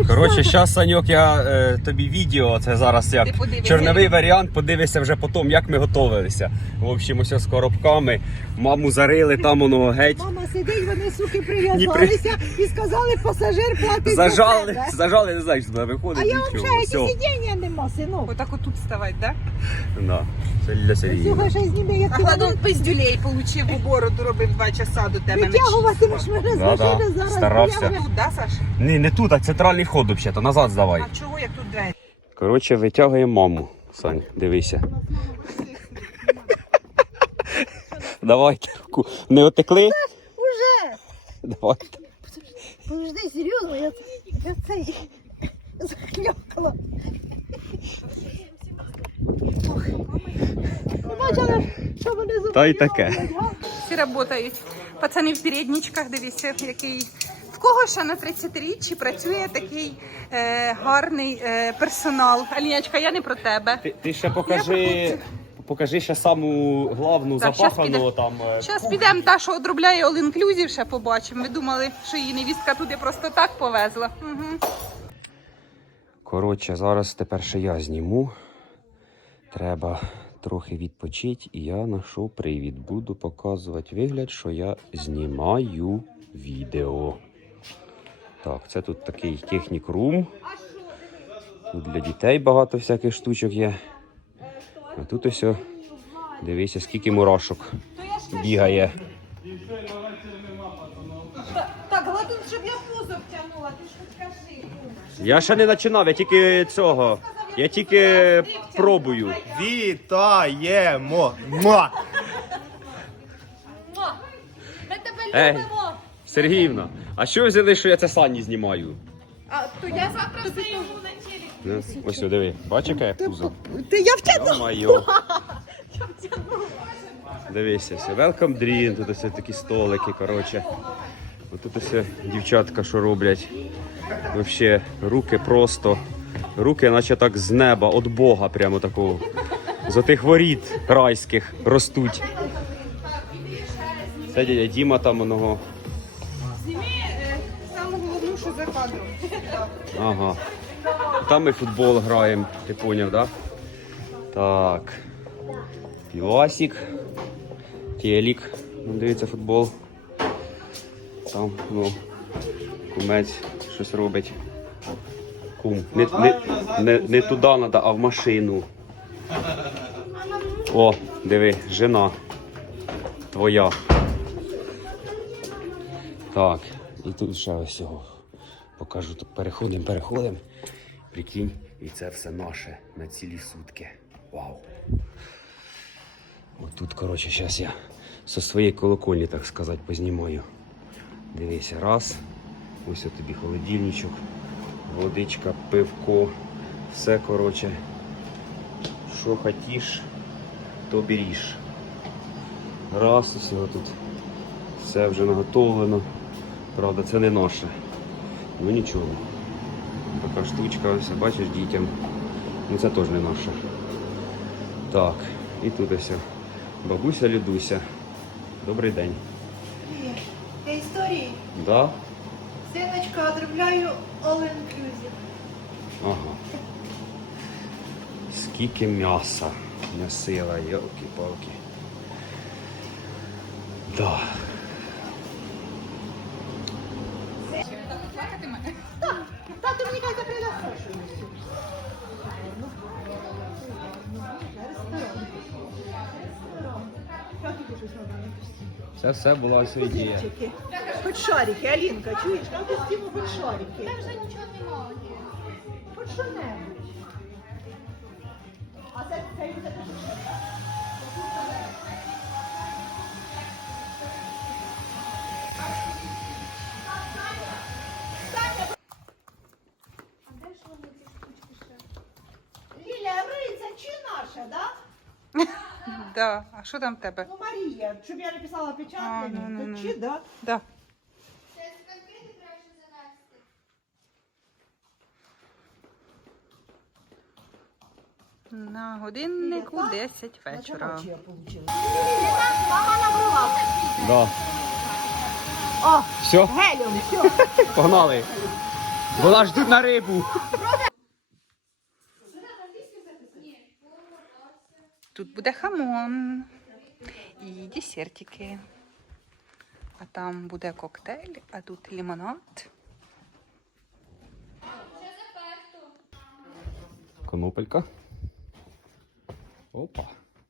Коротше, зараз, Саньок, я тобі відео, це зараз як чорновий варіант, подивишся вже потім, як ми готувалися. В общем, ось з коробками, маму зарили, там воно геть. Мама сидить, вони, суки, прив'язалися і сказали, пасажир платить за себе. Зажали, не знаю, що туди виходить. А я взагалі сидіння нема, синок. Отак отут вставати, так? Да, це для Сергія. Цього ще зніми, як А ти Гладун пиздюлей получив у бороду, робив 2 часа до тебе. витягуватимеш мене з машини зараз. Старався. Я вже- Тут, да, Саша? Ні, не тут, а центральний ход взагалі, назад здавай. А чого, як тут двері? Коротше, витягуємо маму. Сань, дивися. Давайте руку. Не отекли? Уже. Давайте. Подожди, серйозно, я цей захльопкала. Бачила, що вони зупиняли. Та й таке. Всі працюють. Пацани в передничках, дивіться, який... В кого ще на 30-річчі працює такий гарний персонал. Аліночка, я не про тебе. Ти ще покажи- покажи ще саму главну Так, запахану там. Зараз підемо, та, що одробляє All Inclusive, ще побачимо. Ми думали, що її невістка туди просто так повезла. Угу. Коротше, зараз тепер ще я зніму. Треба трохи відпочити, і я знайшов привід. Буду показувати вигляд, що я знімаю відео. Так, це тут такий технік-рум. Тут для дітей багато всяких штучок є. А тут ось, дивися, скільки мурашок бігає. Так, Гладун, щоб я пузо втягнула, ти ж хоч кажи. Я ще не починав, я тільки цього. Я тільки пробую. Вітаємо! Ма! Ми тебе Ей, Сергіївна, а що ви взяли, що я це Сані знімаю? А то я завтра все йому на телі. Ну, ось, диви, бачиш, яке пузо? Я втягнула. Йо-майо. Дивися, все. Welcome drink, тут ось такі столики, коротше. Тут ось дівчатка, що роблять. Вообще, руки просто. Руки, наче так з неба, від Бога, прямо такого. З отих воріт райських ростуть. Це дядя Діма там оного. Зніми саму головну, що за кадром. Ага. Там ми в футбол граємо, ти поняв, да? Так. Півасик. Телік. Ну, дивіться футбол. Там, ну, кумець щось робить. Кум. Не туди треба, а в машину. О, диви, жена. Твоя. Так, і тут ще ось його покажу. Тут переходимо. Прикинь, і це все наше на цілі сутки. Вау. Отут, коротше, зараз я зі своєї колокольні, так сказати, познімаю. Дивися, раз. Ось тобі холодильничок, водичка, пивко. Все, коротше, що хотіш, то беріш. Раз, ось його тут. Все вже наготовлено. Правда, це не наше. Ну нічого. Така штучка, ось, бачиш, дітям. Ну це теж не наше. Так, і тут ось бабуся Людуся. Добрий день. Для історії. Да? Синочка, одробляю all inclusive. Ага. Скільки м'яса. М'ясила, йолки-палки. Да. Тато мені каже, прилясиш. Це все була ось ідея. Хоч шарики, Алінка, чуєш? Там костюму хоч шарики. Там вже нічого немає. Хоч що-небудь. А це Ліля, риця чи наша, да? Да. А що там в тебе? Ну, Марія, щоб я написала печатку, ну. то чи, да? Да. На годиннику 10 вечора. я получила. Мама набрала. Да. О, Все, гелем, все. погнали. Була ж тут на рибу. Тут буде хамон і десертики. А там буде коктейль, а тут лимонад. Конопелька. Опа.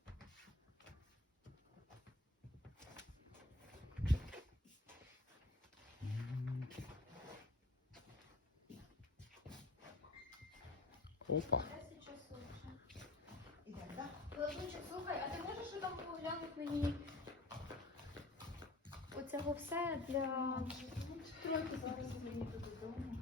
Опа. Слухай, а ти можеш там поглянути мені оцього все для тройки зараз мені додому?